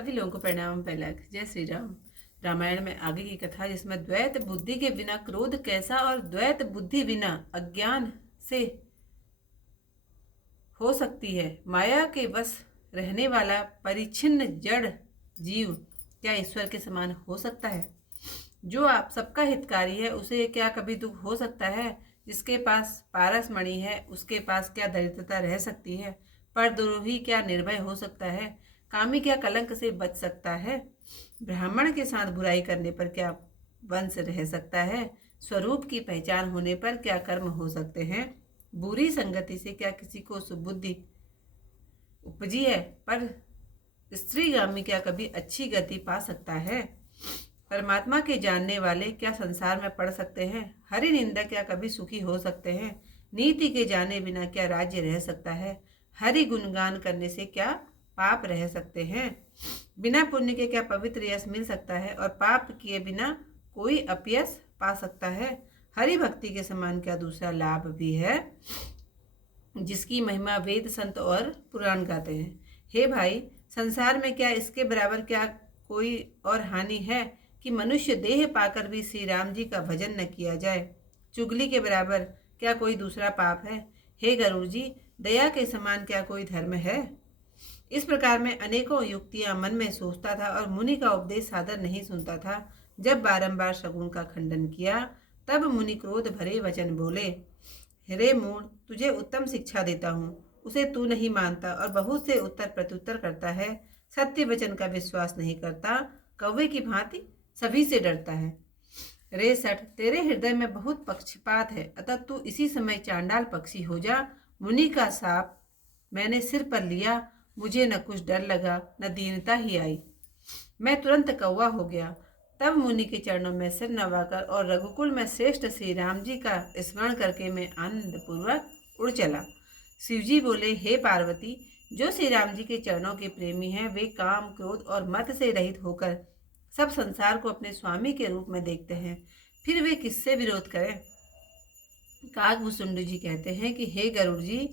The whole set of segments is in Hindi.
सभी लोगों को प्रणाम। पहला जय श्री राम। रामायण में आगे की कथा जिसमें द्वैत बुद्धि के बिना क्रोध कैसा और द्वैत बुद्धि बिना अज्ञान से हो सकती है। माया के वश रहने वाला परिच्छिन्न जड़ जीव क्या ईश्वर के समान हो सकता है? जो आप सबका हितकारी है उसे क्या कभी दुख हो सकता है? जिसके पास पारस मणि है उसके पास क्या दरिद्रता रह सकती है? परद्रोही क्या निर्भय हो सकता है? कामी क्या कलंक से बच सकता है? ब्राह्मण के साथ बुराई करने पर क्या वंश रह सकता है? स्वरूप की पहचान होने पर क्या कर्म हो सकते हैं? बुरी संगति से क्या किसी को सुबुद्धि उपजी है? पर स्त्रीगामी क्या कभी अच्छी गति पा सकता है? परमात्मा के जानने वाले क्या संसार में पड़ सकते हैं? हरि निंदा क्या कभी सुखी हो सकते हैं? नीति के जाने बिना क्या राज्य रह सकता है? हरि गुणगान करने से क्या पाप रह सकते हैं? बिना पुण्य के क्या पवित्र यश मिल सकता है? और पाप किए बिना कोई अपयश पा सकता है? हरि भक्ति के समान क्या दूसरा लाभ भी है जिसकी महिमा वेद संत और पुराण गाते हैं? हे भाई, संसार में क्या इसके बराबर क्या कोई और हानि है कि मनुष्य देह पाकर भी श्री राम जी का भजन न किया जाए? चुगली के बराबर क्या कोई दूसरा पाप है? हे गरुड़ जी, दया के समान क्या कोई धर्म है? इस प्रकार मैं अनेकों युक्तियां मन में सोचता था और मुनि का उपदेश सादर नहीं सुनता था। जब बारंबार शगुन का खंडन किया तब मुनि क्रोध भरे वचन बोले, हे मूढ़, तुझे उत्तम शिक्षा देता हूँ, उसे तू नहीं मानता और बहुत से उत्तर प्रत्युत्तर करता है। सत्य वचन का विश्वास नहीं करता, कौवे की भांति सभी से डरता है। रे सठ, तेरे हृदय में बहुत पक्षपात है, अतः तू इसी समय चांडाल पक्षी हो जा। मुनि का साप मैंने सिर पर लिया, मुझे न कुछ डर लगा न दीनता ही आई, मैं तुरंत कौवा हो गया। तब मुनि के चरणों में सिर नवाकर और रघुकुल में श्रेष्ठ श्री राम जी का स्मरण करके मैं आनंद पूर्वक उड़ चला। शिवजी बोले, हे पार्वती, जो श्री राम जी के चरणों के प्रेमी हैं वे काम क्रोध और मत से रहित होकर सब संसार को अपने स्वामी के रूप में देखते हैं, फिर वे किससे विरोध करें? काकभूषुंड जी कहते हैं कि हे गरुड़ जी,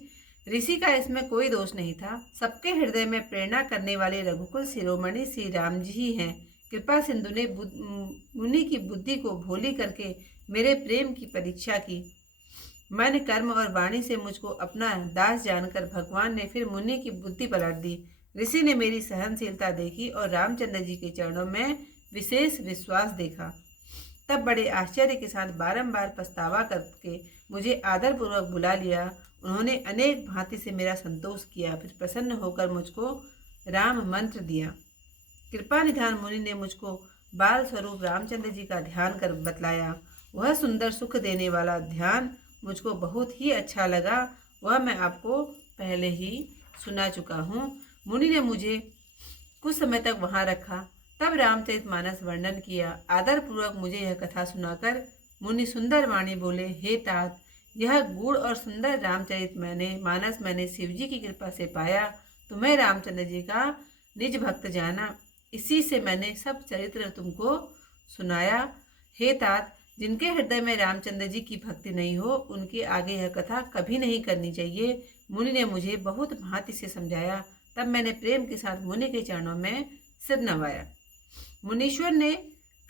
ऋषि का इसमें कोई दोष नहीं था। सबके हृदय में प्रेरणा करने वाले रघुकुल शिरोमणि श्री राम जी ही हैं। कृपा सिंधु ने मुनि की बुद्धि को भोली करके मेरे प्रेम की परीक्षा की। मन कर्म और वाणी से मुझको अपना दास जानकर भगवान ने फिर मुनि की बुद्धि पलट दी। ऋषि ने मेरी सहनशीलता देखी और रामचंद्र जी के चरणों में विशेष विश्वास देखा। तब बड़े आश्चर्य के साथ बारंबार पछतावा करके मुझे आदरपूर्वक बुला लिया। उन्होंने अनेक भांति से मेरा संतोष किया, फिर प्रसन्न होकर मुझको राम मंत्र दिया। कृपा निधान मुनि ने मुझको बाल स्वरूप रामचंद्र जी का ध्यान कर बतलाया। वह सुंदर सुख देने वाला ध्यान मुझको बहुत ही अच्छा लगा। वह मैं आपको पहले ही सुना चुका हूँ। मुनि ने मुझे कुछ समय तक वहां रखा, तब रामचरितमानस वर्णन किया। आदर पूर्वक मुझे यह कथा सुनाकर मुनि सुंदर वाणी बोले, हे तात, यह गूढ़ और सुंदर मानस मैंने शिव जी की कृपा से पाया। तुम्हें रामचंद्र जी का निज भक्त जाना, इसी से मैंने सब चरित्र तुमको सुनाया। हे तात, जिनके हृदय में रामचंद्र जी की भक्ति नहीं हो उनके आगे यह कथा कभी नहीं करनी चाहिए। मुनि ने मुझे बहुत भांति से समझाया। तब मैंने प्रेम के साथ मुनि के चरणों में सिर नवाया। मुनीश्वर ने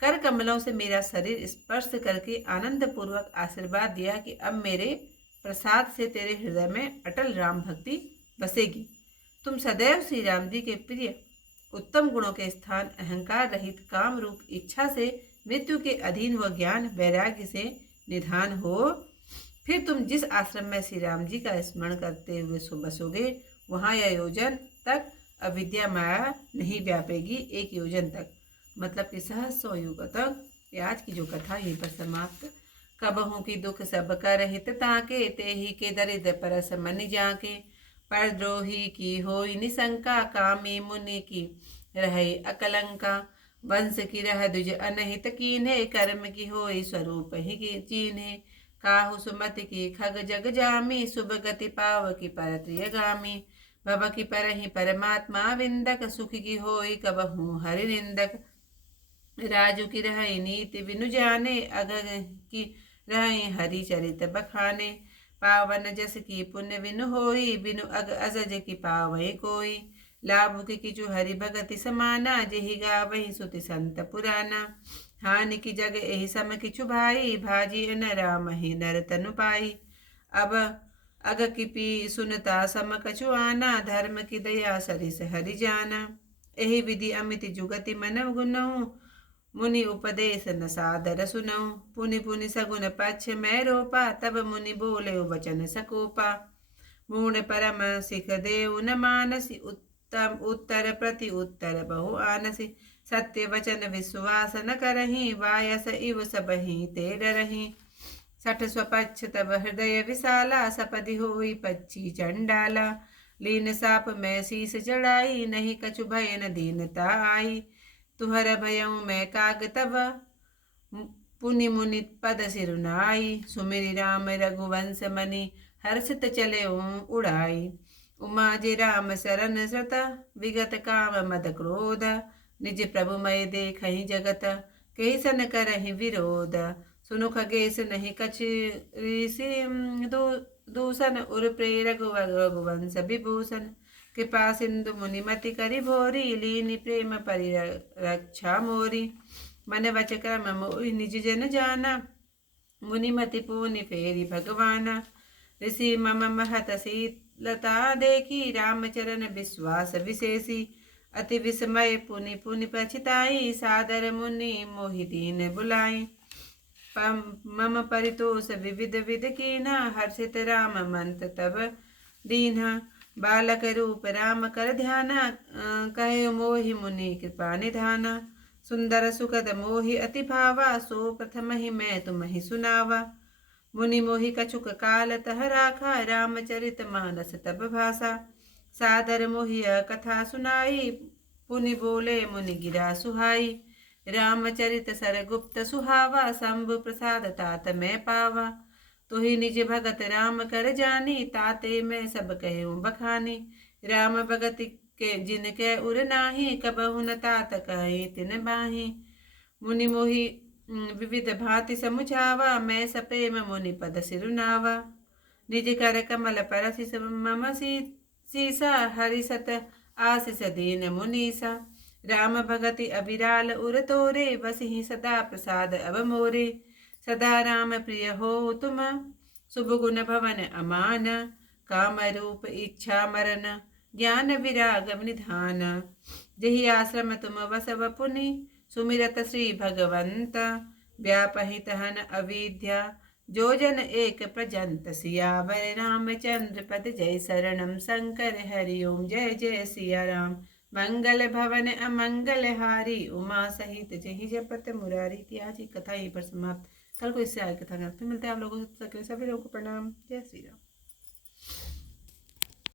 कर कमलों से मेरा शरीर स्पर्श करके आनंद पूर्वक आशीर्वाद दिया कि अब मेरे प्रसाद से तेरे हृदय में अटल राम भक्ति बसेगी। तुम सदैव श्री राम जी के प्रिय उत्तम गुणों के स्थान अहंकार रहित काम रूप इच्छा से मृत्यु के अधीन व ज्ञान वैराग्य से निधान हो। फिर तुम जिस आश्रम में श्री राम जी का स्मरण करते हुए बसोगे, वहाँ यह योजन तक अविद्या माया नहीं व्यापेगी। 1 योजन तक मतलब कि 100 युग तक। आज की जो कथा यहीं पर समाप्त। कबहू की दुख सब कर हित ताके, ते ही के दरिद्र परस मन जाके। परद्रोही की होई निशंका, कामी मुनि की रहे अकलंका। वंश की रह द्विज अनहित कीन्हे, कर्म की होई स्वरूप ही की चीन्हे। काहु सुमति की खग जग जामी, शुभ गति पाव की परत्रियगामी। भव की परहि परमात्मा विंदक, सुख की होई कबहू हरि निंदक। राजू की रहि नीति बिनु जाने, अग की रहि हरि चरित बखाने। पावन जस की पुण्य बिनु होई, बिनु अग अजज की पावै कोई। लाभ के किचु हरि भगति समाना, जेहि गावहि सुति संत पुराना। हानि की जग एहि सम किछु भाई, भाजी न राम ही नर तनु पाई। अब अग किपि सुनता सम कछु आना, धर्म की दया सरिस हरि जाना। एहि विधि अमित जुगति मन गुनहु, मुनि उपदेश न सादर सुनहु। पुनि पुनि सगुन पक्ष मैं रोपा, तब मुनि बोले वचन सकोपा। मूढ़ परम सिख देव न मानसी, उत्तम उत्तर प्रति उत्तर बहु आनसी। सत्य वचन विश्वास न करही, वायस इव सबहि ते डरही। सठ स्वपक्ष तब हृदय विशाला, सपदि होई पक्षी चंडाला। लीन साप में शीस चढ़ाई, नहीं कछु भय न दीनता आई। तुहर भयऊ मैं काग तब, पुनि मुनि पद सिरुनाई। सुमिरि राम रघुवंश मनि, हर्षित चले उड़ाई। उमा जे राम शरण सत, विगत काम मद क्रोध। निज प्रभु मय देखहि जगत, केसन करहि विरोध। सुनु खगेश नहीं कछ ऋषि दूषण, उर प्रेरक रघुवंश विभूषण। कृपा सिंधु मुनि मति करि भोरी, लीनि प्रेम परिरक्षा मोरी। मन वच क्रम मोहि निज जन जाना, मुनि मति पुनि फेरि भगवाना। ऋषि मम महत शीलता देखी, रामचरण विश्वास विशेषी। अति विस्मय पुनि पुनि पछिताई, सादर मुनि मोहि दीन बुलाई। मम परितोष विविध विध कीन्हा, हर्षित राम मंत तब दीन्हा। बालक रूप राम कर ध्याना, कहे मोहि मुनि कृपा निधाना। सुंदर सुखद मोहि अति भावा, सो प्रथम ही मैं तुम्हि सुनावा। मुनि मोहि कछुक काल तह राखा, रामचरित मानस तब भाषा। सादर मोहि कथा सुनाई, पुनि बोले मुनि गिरा सुहाई। रामचरित सरगुप्त सुहावा, शंभु प्रसाद तात मैं पावा। तुहि निज भगत राम कर जानी, ताते मैं सब कहूँ बखानी। राम भगत के जिनके उर नाही, कबहु न तात कहे तिन बाही। मुनि मोहि विविध भांति समुझावा, मैं सप्रेम मुनि पद सिरुनावा। निज कर कमल परसिस मम सीसा, हरि सत आशीष दीन मुनीसा। राम भगति अविराल उर तोरे, बसहि सदा प्रसाद अब मोरे। सदा राम प्रिय हो तुम, शुभ गुण भवन अमान। काम रूप इच्छा मरण, ज्ञान विराग निधान। जहि आश्रम तुम वसव पुनि, सुमिरत श्री भगवंत। व्यापहि तहन अविद्या, जो जन एक प्रजंत। सियावर रामचंद्र पद जय, शरणम शंकर हरि ओम जय जय सिया राम। मंगल भवन अमंगल हारी, उमा सहित जहि जपत मुरारी। इतिहास की कथा यहीं पर समाप्त। कल को इससे आगे कथा करते मिलते हैं आप लोगों से। सभी लोगों को प्रणाम। जय श्री राम।